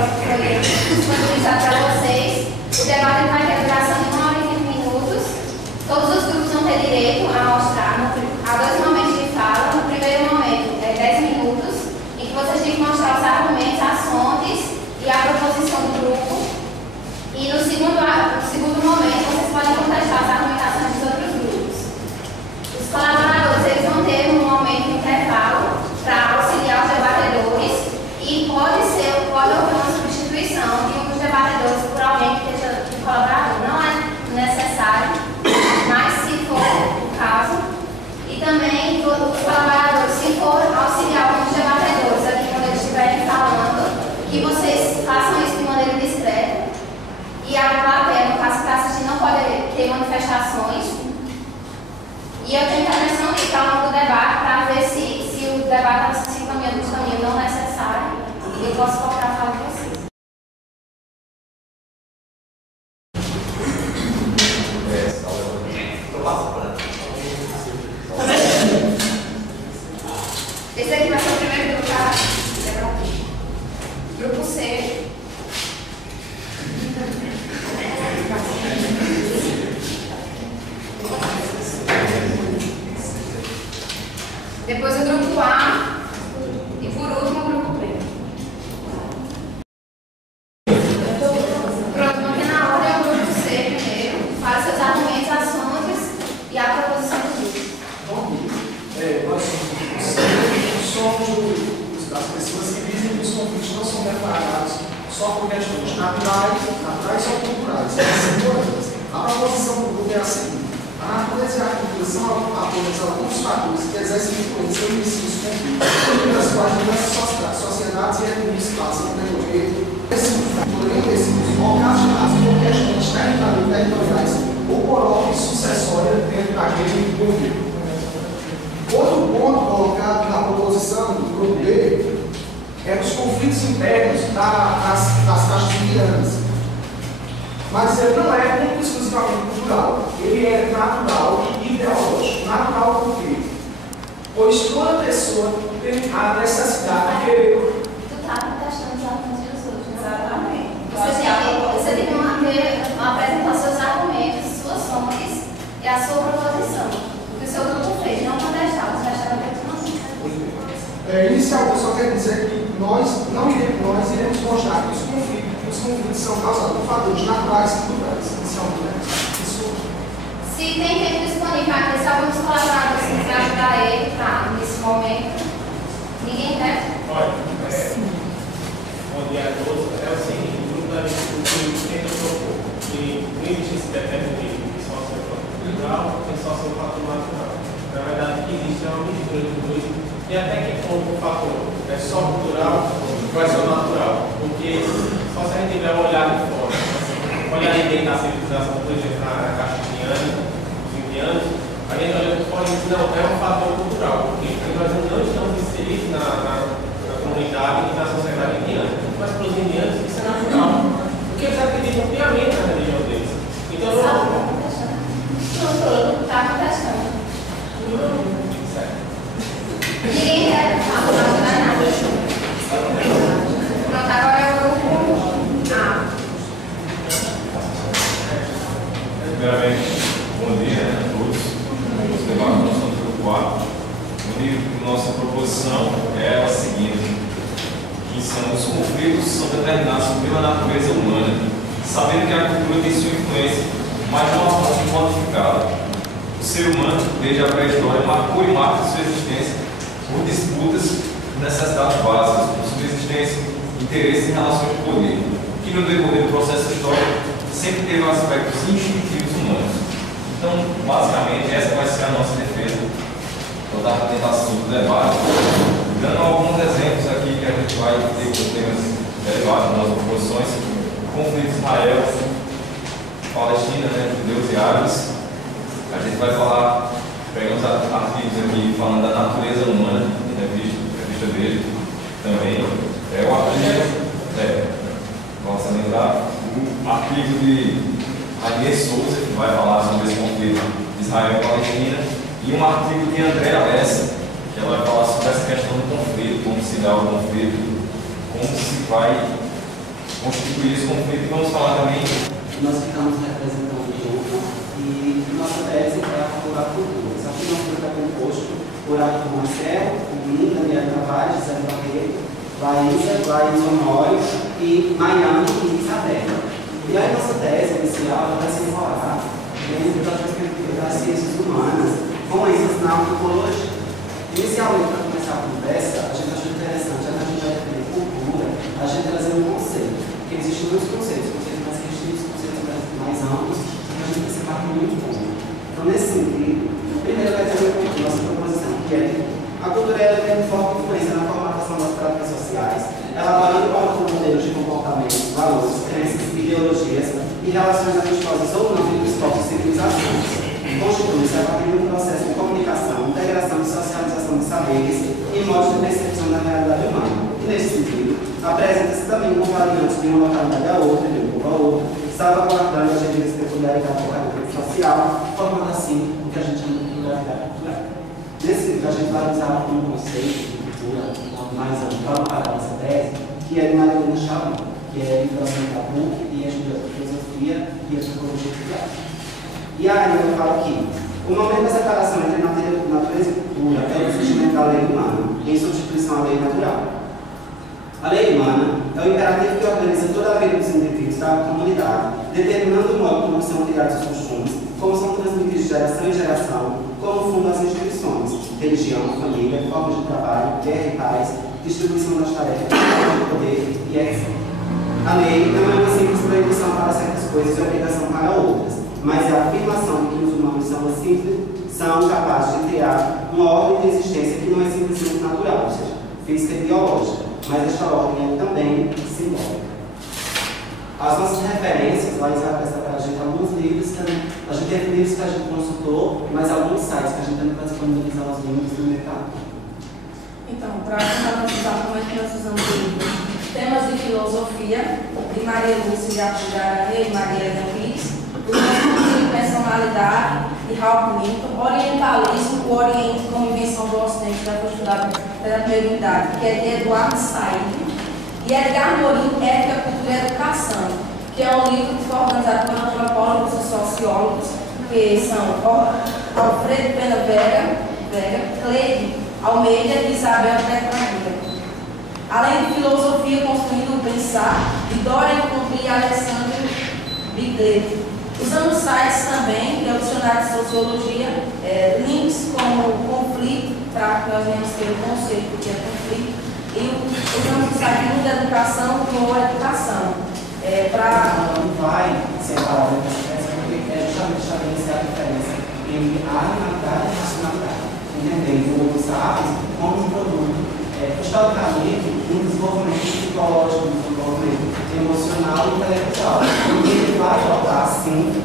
foi disponibilizado para vocês. O debate vai ter duração de 1 hora e 20 minutos. Todos os grupos vão ter direito a mostrar a 2 momentos de fala. No primeiro momento, 10 minutos, em que vocês têm que mostrar os argumentos, as fontes e a proposição do grupo. E no segundo momento, vocês podem contestar as argumentações dos outros grupos. Os colaboradores eles vão ter um momento de intervalo para auxiliar os debatedores e pode ocorrer uma substituição de um dos debatedores por alguém que esteja de colaborador. Não é necessário, mas se for o caso. E também os colaboradores, se for auxiliar alguns debatedores aqui quando eles estiverem falando, que vocês façam isso de maneira discreta. E a plateia, no caso que está assistindo, não pode ter manifestações. E eu tenho intervenção nisso ao longo do debate para ver se o debate está se encaminhando no caminho não necessário. Eu posso colocar a fala de vocês. Esse aqui vai ser o primeiro grupo para debater. Grupo C. Depois o grupo A e por último o grupo B. Pronto, mantendo a ordem, o grupo C primeiro. Fala seus argumentos, as fontes e a proposição do grupo. Nós somos as pessoas que dizem que os conflitos não são declarados só por questões naturais ou culturais. A proposição do grupo é a seguinte: a natureza e a cultura são apenas alguns fatores que exercem influência no início dos conflitos, das quais diversas sociedades e etnias passam a decorrer. Porém, desses ocasionados por questões territoriais ou por ordem sucessória dentro daquele conflito. Outro ponto colocado na proposição do grupo B é os conflitos internos das castilhanas. Mas ele não é muito exclusivamente cultural, ele é natural e ideológico. Natural por quê? Pois toda pessoa tem a necessidade de querer. Tu está contestando os argumentos dos outros, né? Exatamente. Você tem que apresentar seus argumentos, suas fontes e a sua proposição. O que o seu grupo fez, não contestar, você achava que não. Inicialmente, eu só quero dizer que nós iremos mostrar que os conflitos são causados por fatores naturais e culturais. Se tem tempo disponível aqui, se alguns colaboradores quiserem ajudar ele nesse momento, ninguém quer? Olha, bom dia a todos. É o seguinte, o grupo da gente tenta propor que não existe esse determinismo de sociocultural e sociocultural natural. Na verdade, o que existe é uma mistura dos dois. E até que ponto o fator é só cultural vai ser natural? Porque só se a gente tiver um olhar de fora, assim, olhar de dentro da civilização, por exemplo, na castilhana, os indianos, a gente olha por fora e diz, não, é um fator cultural. Por quê? Porque nós não estamos inseridos na comunidade e na sociedade indiana. Mas para os indianos isso é natural. Porque eles acreditam piamente na religião deles. Então, não está contestando. Certo. Ninguém quer falar, não vai nada. Pronto, agora é o grupo A. Primeiramente, bom dia a todos. Os debates nós somos do grupo A. Nossa proposição é a seguinte: que são os conflitos são determinados pela natureza humana, sabendo que a cultura tem sua influência, mas de uma forma quantificada. O ser humano, desde a pré-história, marcou e marca sua existência por disputas e necessidades básicas, por subsistência, interesse e relações de poder, que no decorrer do processo histórico sempre teve aspectos instintivos humanos. Então, basicamente, essa vai ser a nossa defesa da apresentação do debate, dando alguns exemplos aqui que a gente vai ter com temas derivados das nossas proposições: conflito Israel, Palestina, judeus e árabes. A gente vai falar, pegamos artigos aqui falando da natureza humana, revista dele também. É o artigo, posso lembrar, o artigo de Agnès Souza, que vai falar sobre esse conflito Israel e Palestina, e um artigo de Andréa Lessa, que ela vai falar sobre essa questão do conflito, como se dá o conflito, como se vai constituir esse conflito. E vamos falar também. Nós ficamos representando o grupo e nossa tese é a favor da cultura. Só que nosso grupo é composto por Arthur Marcelo, Lino, Daniel Tavares, José Barreto, Laís Honório e Maiane e Isabela. E aí nossa tese inicial vai se enrolar dentro da perspectiva das ciências humanas, com ênfase na antropologia. Inicialmente, para começar a conversa, a gente achou interessante, a gente vai definir cultura, a gente trazer um conceito, porque existem muitos conceitos mais restritos, conceitos mais amplos, que a gente precisa partir muito pouco. Então, nesse sentido, primeiro vai ter a nossa proposição, que é a cultura tem forte influência na formatação das práticas sociais, elaborando para modelos de comportamentos, valores, crenças, ideologias e relações amistosas ou não entre povos e civilizações. Constitui-se a partir de um processo de comunicação, integração e socialização de saberes e modos de percepção da realidade humana. E, nesse sentido, apresenta-se também como variantes de uma localidade a outra, de um povo a outro, salvaguardando as devidas peculiaridades do caráter social, formando assim o que a gente chama de pluralidade cultural. Nesse sentido, a gente vai usar um conceito de cultura mais amplo para parar essa tese, que é de Maria Helena Chalon, que é liderança da PUC e estuda filosofia e antropologia cultural. E aí eu falo aqui, o momento da separação entre natureza e cultura é o surgimento da lei humana, em substituição à lei natural. A lei humana é o imperativo que organiza toda a vida dos indivíduos da comunidade, determinando o modo como são criados os costumes, como são transmitidos de geração em geração, como fundam as instituições, religião, família, formas de trabalho, guerra e paz, distribuição das tarefas, de poder e etc. A lei não é uma simples proibição para certas coisas e obrigação para outras, mas é a afirmação de que os humanos são capazes de criar uma ordem de existência que não é simplesmente natural, ou seja, física e biológica, mas esta ordem é também simbólica. As nossas referências, lá vai prestar para a gente alguns livros também. A gente teve livros que a gente consultou, mas alguns sites que a gente também vai disponibilizar os livros no mercado. Então, para contar nossos argumentos, nós usamos livros Temas de Filosofia, de Maria Lúcia de Arthur Aranha e Maria Helena Pires, Os Conjuntos de Personalidade, de Ralph Linton, Orientalismo, o Oriente como Invenção do Ocidente, que foi estudado pela primeira unidade, que é de Eduardo Said, e Edgar Morin, Ética, Cultura e Educação, que é um livro que foi organizado por antropólogos e sociólogos, que são Alfredo Pena Vega, Cleide Almeida e Isabel Petragueira. Além de Filosofia Construindo o Pensar, de Dorian Contri e Alessandro Bigletti. Usamos sites também, que é o Dicionário de Sociologia, links como conflito, para que nós venhamos ter o conceito que é conflito, e usamos o site Mundo da Educação como Educação. Não vai separar a diferença, porque é justamente estabelecer a diferença entre a animalidade e a racionalidade, entendendo os aves como um produto. Historicamente, um desenvolvimento psicológico, um desenvolvimento emocional e intelectual. E ele vai voltar, sim,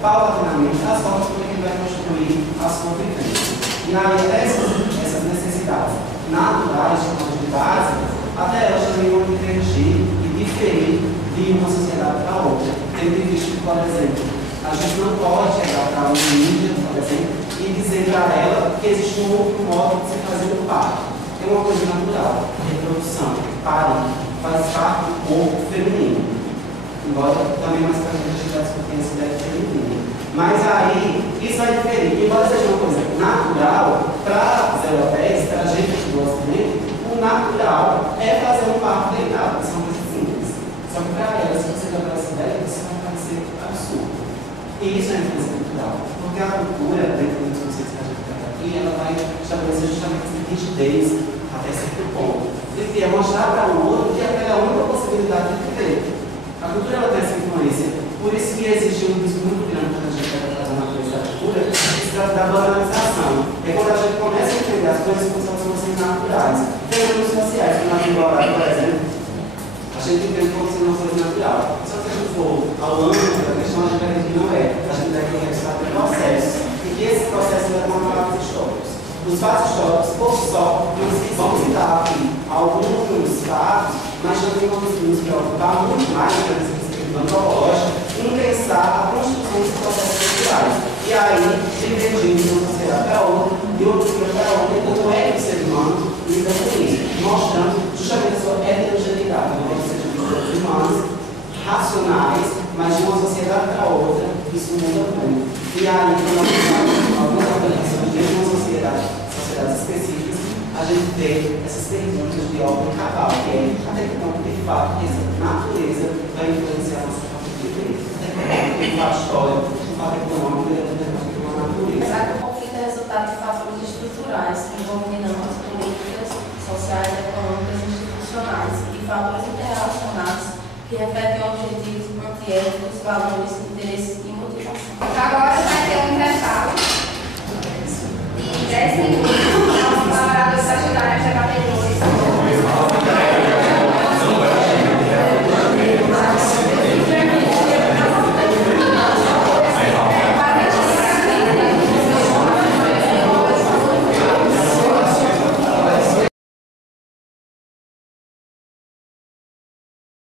paulatinamente, as formas como ele vai construir as convivências. E aí, essas necessidades naturais, de base, até elas também vão divergir e diferir de uma sociedade para outra. Tendo em vista que, por exemplo, a gente não pode chegar para uma mídia, por exemplo, e dizer para ela que existe um outro modo de se fazer o parto. É uma coisa natural, reprodução, parir, faz parte do corpo feminino. Embora também mais para a gente já discutir essa ideia feminina. Mas aí, isso vai diferir. Embora seja uma coisa natural, para os europeus, para a gente que gosta dele, o natural é fazer um parto deitado, isso é uma coisa simples. Só que para elas, se você levar essa ideia, isso vai parecer absurdo. E isso é a influência cultural. Porque a cultura, dentro dos conceitos que a gente tem aqui, ela vai estabelecer justamente essa rigidez até certo ponto. E é mostrar para o outro que aquela é a única possibilidade de viver. A cultura ela tem essa influência. Por isso que existe um risco muito grande quando a gente vai fazer uma coisa da cultura, que se trata da banalização. É quando a gente começa a entender as coisas como se fossem naturais. Fenômenos sociais, como a igualdade, por exemplo, a gente entende como se não fosse natural. Só que se a gente for ao âmbito da questão, a gente vai ver que não é. A gente vai ver que está em processo. E que esse processo vai tomar fatos históricos. Os fatos históricos, por só, vamos citar aqui alguns fatos, mas também vamos nos preocupar muito mais com essa perspectiva antropológica em pensar a construção dos processos culturais. E aí, divergindo de uma sociedade para outra, de outra cultura para outra, e como é que o ser humano lida com isso, mostrando justamente a sua heterogeneidade, não é que seja de seres humanos, racionais, mas de uma sociedade para outra, isso muda muito. E aí, quando nós temos algumas organizações dentro de uma sociedades específicas, a gente vê essas perguntas de ordem cabal, que é até que ponto, de fato, que essa natureza vai influenciar a nossa forma de viver. Até que ponto, que o fato histórico, o fato econômico, ele é determinado pela natureza. Apesar que o conflito é resultado de fatores estruturais que envolvem dinâmicas políticas, sociais, econômicas e institucionais e fatores interrelacionados que refletem objetivos antiéticos, valores, interesses e motivação. Agora vai ter um intervalo de 10 minutos para os colaboradores ajudarem a debater